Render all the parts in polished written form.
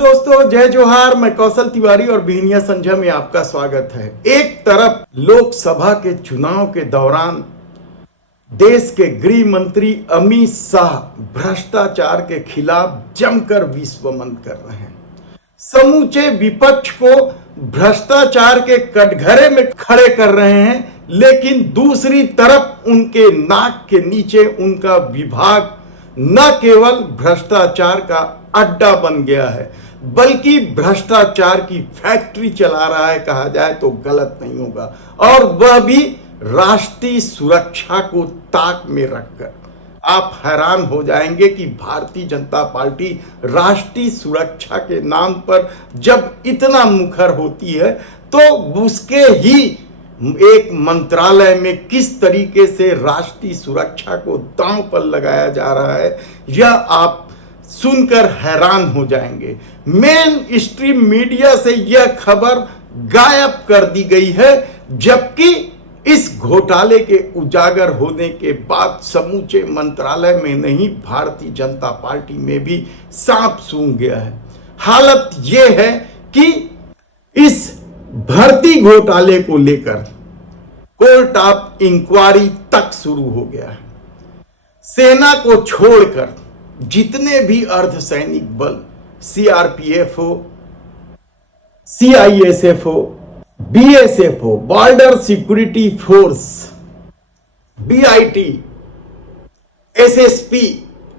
दोस्तों, जय जोहार। मैं कौशल तिवारी और बिहनिया संझा में आपका स्वागत है। एक तरफ लोकसभा के चुनाव के दौरान देश के गृह मंत्री अमित शाह भ्रष्टाचार के खिलाफ जमकर विश्वमंद कर रहे हैं। समूचे विपक्ष को भ्रष्टाचार के कटघरे में खड़े कर रहे हैं, लेकिन दूसरी तरफ उनके नाक के नीचे उनका विभाग न केवल भ्रष्टाचार का अड्डा बन गया है, बल्कि भ्रष्टाचार की फैक्ट्री चला रहा है, कहा जाए तो गलत नहीं होगा। और वह भी राष्ट्रीय सुरक्षा को ताक में रखकर। आप हैरान हो जाएंगे कि भारतीय जनता पार्टी राष्ट्रीय सुरक्षा के नाम पर जब इतना मुखर होती है, तो उसके ही एक मंत्रालय में किस तरीके से राष्ट्रीय सुरक्षा को दांव पर लगाया जा रहा है, यह आप सुनकर हैरान हो जाएंगे। मेन स्ट्रीम मीडिया से यह खबर गायब कर दी गई है, जबकि इस घोटाले के उजागर होने के बाद समूचे मंत्रालय में नहीं, भारतीय जनता पार्टी में भी सांप सूंघ गया है। हालत यह है कि इस भर्ती घोटाले को लेकर कोर्ट ऑफ इंक्वायरी तक शुरू हो गया है। सेना को छोड़कर जितने भी अर्धसैनिक बल, सीआरपीएफ हो, सीआईएसएफ हो, बीएसएफ हो, border security force, BIT, SSP,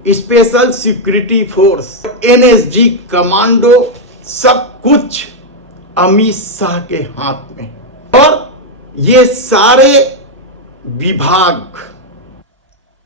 special security force, NSG, commando, सब कुछ अमित शाह के हाथ में। और ये सारे विभाग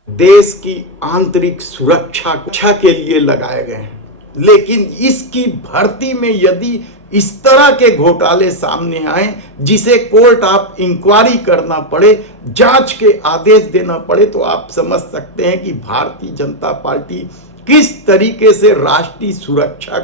देश की आंतरिक सुरक्षा के लिए लगाए गए हैं, लेकिन इसकी भर्ती में यदि इस तरह के घोटाले सामने आए, जिसे कोर्ट ऑफ इंक्वायरी करना पड़े, जांच के आदेश देना पड़े, तो आप समझ सकते हैं कि भारतीय जनता पार्टी किस तरीके से राष्ट्रीय सुरक्षा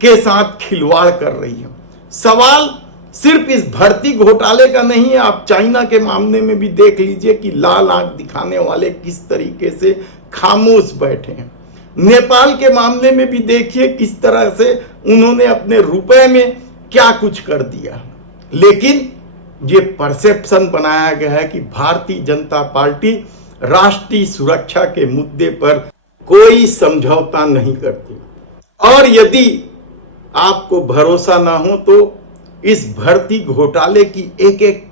के साथ खिलवाड़ कर रही है। सवाल सिर्फ इस भर्ती घोटाले का नहीं है, आप चाइना के मामले में भी देख लीजिए कि लाल आंख दिखाने वाले किस तरीके से खामोश बैठे हैं। नेपाल के मामले में भी देखिए किस तरह से उन्होंने अपने रुपए में क्या कुछ कर दिया। लेकिन ये परसेप्शन बनाया गया है कि भारतीय जनता पार्टी राष्ट्रीय सुरक्षा के मुद्दे पर कोई समझौता नहीं करती। और यदि आपको भरोसा ना हो तो इस भर्ती घोटाले की एक एक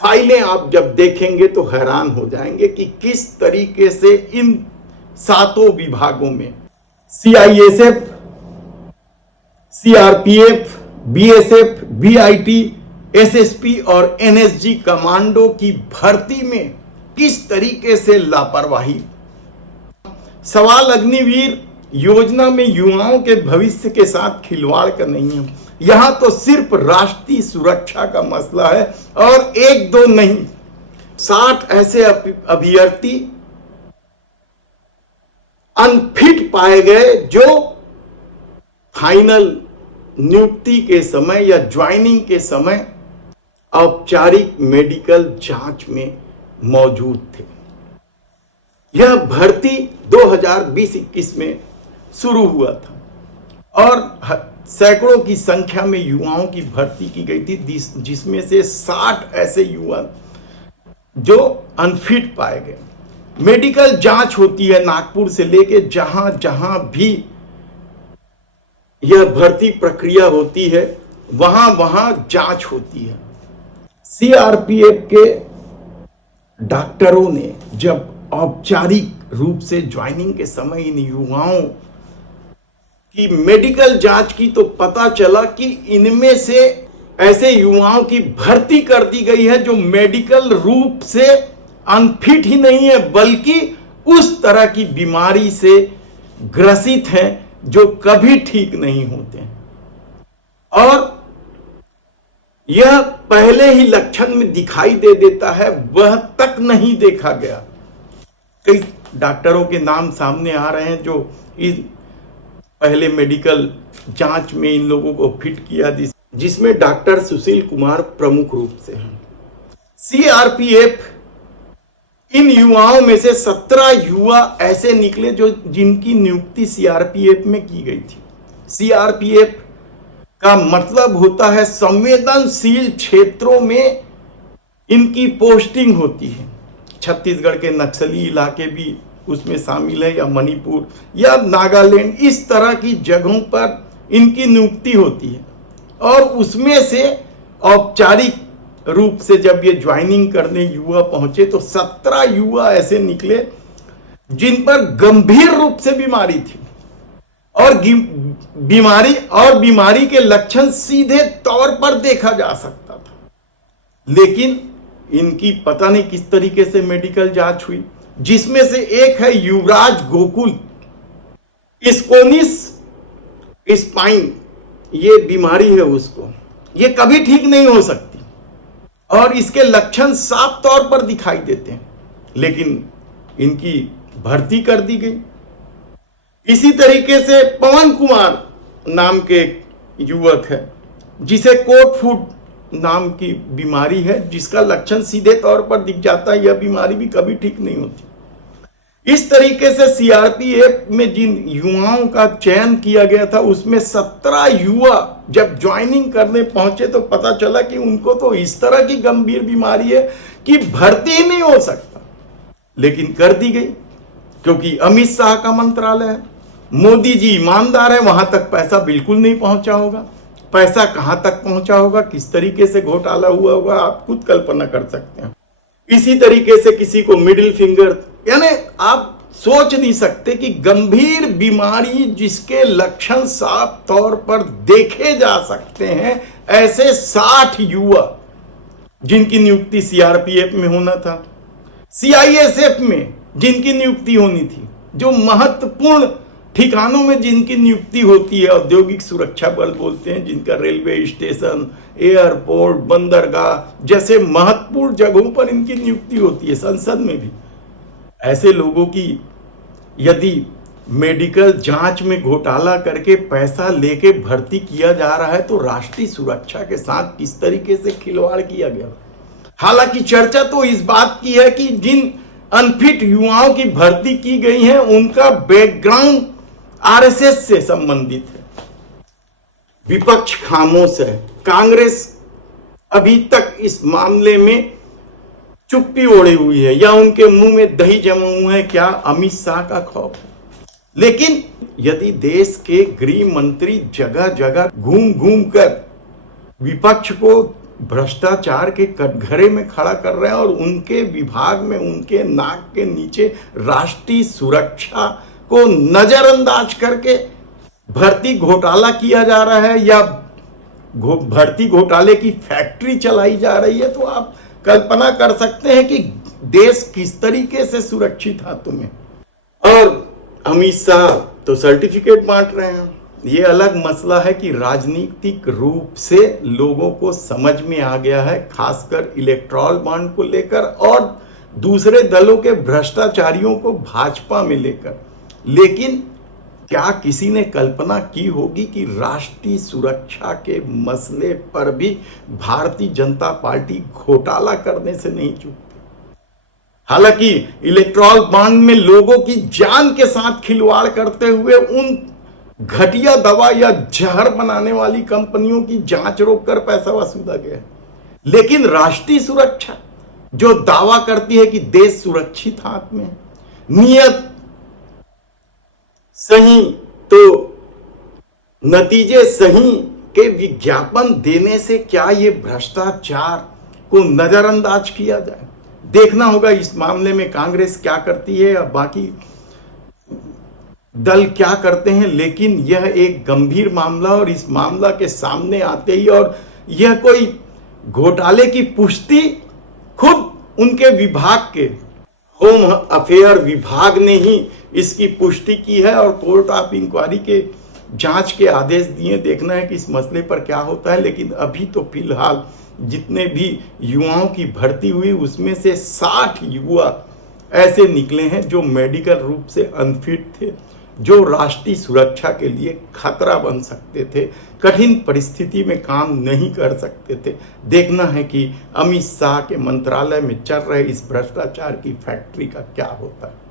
फाइलें आप जब देखेंगे तो हैरान हो जाएंगे कि किस तरीके से इन सातों विभागों में CISF, CRPF, BSF, BIT, SSP और एनएसजी कमांडो की भर्ती में किस तरीके से लापरवाही। सवाल अग्निवीर योजना में युवाओं के भविष्य के साथ खिलवाड़ का नहीं है, यहां तो सिर्फ राष्ट्रीय सुरक्षा का मसला है। और एक दो नहीं, 60 ऐसे अभ्यर्थी अनफिट पाए गए जो फाइनल नियुक्ति के समय या ज्वाइनिंग के समय औपचारिक मेडिकल जांच में मौजूद थे। यह भर्ती 2020-21 में शुरू हुआ था और सैकड़ों की संख्या में युवाओं की भर्ती की गई थी, जिसमें से 60 ऐसे युवा जो अनफिट पाए गए। मेडिकल जांच होती है नागपुर से लेके जहां जहां भी यह भर्ती प्रक्रिया होती है, वहां वहां जांच होती है। सीआरपीएफ के डॉक्टरों ने जब औपचारिक रूप से ज्वाइनिंग के समय इन युवाओं की मेडिकल जांच की, तो पता चला कि इनमें से ऐसे युवाओं की भर्ती कर दी गई है जो मेडिकल रूप से अनफिट ही नहीं है, बल्कि उस तरह की बीमारी से ग्रसित हैं जो कभी ठीक नहीं होते हैं। और यह पहले ही लक्षण में दिखाई दे देता है, वह तक नहीं देखा गया। कई डॉक्टरों के नाम सामने आ रहे हैं जो इस पहले मेडिकल जांच में इन लोगों को फिट किया, जिसमें डॉक्टर सुशील कुमार प्रमुख रूप से हैं। सीआरपीएफ इन युवाओं में से 17 युवा ऐसे निकले जो जिनकी नियुक्ति सीआरपीएफ में की गई थी। सीआरपीएफ का मतलब होता है संवेदनशील क्षेत्रों में इनकी पोस्टिंग होती है। छत्तीसगढ़ के नक्सली इलाके भी उसमें शामिल है, या मणिपुर या नागालैंड, इस तरह की जगहों पर इनकी नियुक्ति होती है। और उसमें से औपचारिक रूप से जब ये ज्वाइनिंग करने युवा पहुंचे तो 17 युवा ऐसे निकले जिन पर गंभीर रूप से बीमारी थी, और बीमारी के लक्षण सीधे तौर पर देखा जा सकता था। लेकिन इनकी पता नहीं किस तरीके से मेडिकल जांच हुई, जिसमें से एक है युवराज गोकुल, स्कोनिस स्पाइन, ये बीमारी है उसको, ये कभी ठीक नहीं हो सकती और इसके लक्षण साफ तौर पर दिखाई देते हैं, लेकिन इनकी भर्ती कर दी गई। इसी तरीके से पवन कुमार नाम के युवक है जिसे कोट फूट नाम की बीमारी है, जिसका लक्षण सीधे तौर पर दिख जाता है, यह बीमारी भी कभी ठीक नहीं होती। इस तरीके से सीआरपीएफ में जिन युवाओं का चयन किया गया था उसमें 17 युवा जब ज्वाइनिंग करने पहुंचे तो पता चला कि उनको तो इस तरह की गंभीर बीमारी है कि भर्ती ही नहीं हो सकता, लेकिन कर दी गई क्योंकि अमित शाह का मंत्रालय है, मोदी जी ईमानदार है, वहां तक पैसा बिल्कुल नहीं पहुंचा होगा। पैसा कहां तक पहुंचा होगा, किस तरीके से घोटाला हुआ होगा, आप खुद कल्पना कर सकते हैं। इसी तरीके से किसी को मिडिल फिंगर, यानी आप सोच नहीं सकते कि गंभीर बीमारी जिसके लक्षण साफ तौर पर देखे जा सकते हैं, ऐसे 60 युवा जिनकी नियुक्ति सीआरपीएफ में होना था, सीआईएसएफ में जिनकी नियुक्ति होनी थी, जो महत्वपूर्ण ठिकानों में जिनकी नियुक्ति होती है, औद्योगिक सुरक्षा बल बोलते हैं जिनका, रेलवे स्टेशन, एयरपोर्ट, बंदरगाह जैसे महत्वपूर्ण जगहों पर इनकी नियुक्ति होती है, संसद में भी। ऐसे लोगों की यदि मेडिकल जांच में घोटाला करके पैसा लेके भर्ती किया जा रहा है तो राष्ट्रीय सुरक्षा के साथ किस तरीके से खिलवाड़ किया गया। हालांकि चर्चा तो इस बात की है कि जिन अनफिट युवाओं की भर्ती की गई है उनका बैकग्राउंड आरएसएस से संबंधित है। विपक्ष खामोश है, कांग्रेस अभी तक इस मामले में चुप्पी ओढ़ी हुई है, या उनके मुंह में दही जमा हुआ है, क्या अमित शाह का खौफ है। लेकिन यदि देश के गृह मंत्री जगह जगह घूम घूम कर विपक्ष को भ्रष्टाचार के कटघरे में खड़ा कर रहे हैं और उनके विभाग में, उनके नाक के नीचे राष्ट्रीय सुरक्षा को नजरअंदाज करके भर्ती घोटाला किया जा रहा है या भर्ती घोटाले की फैक्ट्री चलाई जा रही है, तो आप कल्पना कर सकते हैं कि देश किस तरीके से सुरक्षित हाथों में। और अमित शाह तो सर्टिफिकेट बांट रहे हैं। ये अलग मसला है कि राजनीतिक रूप से लोगों को समझ में आ गया है, खासकर इलेक्टोरल बॉन्ड को लेकर और दूसरे दलों के भ्रष्टाचारियों को भाजपा में लेकर। लेकिन क्या किसी ने कल्पना की होगी कि राष्ट्रीय सुरक्षा के मसले पर भी भारतीय जनता पार्टी घोटाला करने से नहीं चूकती। हालांकि इलेक्टोरल बॉन्ड में लोगों की जान के साथ खिलवाड़ करते हुए उन घटिया दवा या जहर बनाने वाली कंपनियों की जांच रोककर पैसा वसूला गया। लेकिन राष्ट्रीय सुरक्षा जो दावा करती है कि देश सुरक्षित हाथ में है, नियत सही तो नतीजे सही के विज्ञापन देने से क्या ये भ्रष्टाचार को नजरअंदाज किया जाए। देखना होगा इस मामले में कांग्रेस क्या करती है या बाकी दल क्या करते हैं। लेकिन यह एक गंभीर मामला और इस मामला के सामने आते ही, और यह कोई घोटाले की पुष्टि खुद उनके विभाग के होम अफेयर विभाग ने ही इसकी पुष्टि की है और कोर्ट ऑफ इंक्वायरी के जांच के आदेश दिए। देखना है कि इस मसले पर क्या होता है। लेकिन अभी तो फिलहाल जितने भी युवाओं की भर्ती हुई उसमें से 60 युवा ऐसे निकले हैं जो मेडिकल रूप से अनफिट थे, जो राष्ट्रीय सुरक्षा के लिए खतरा बन सकते थे, कठिन परिस्थिति में काम नहीं कर सकते थे। देखना है कि अमित शाह के मंत्रालय में चल रहे इस भ्रष्टाचार की फैक्ट्री का क्या होता है।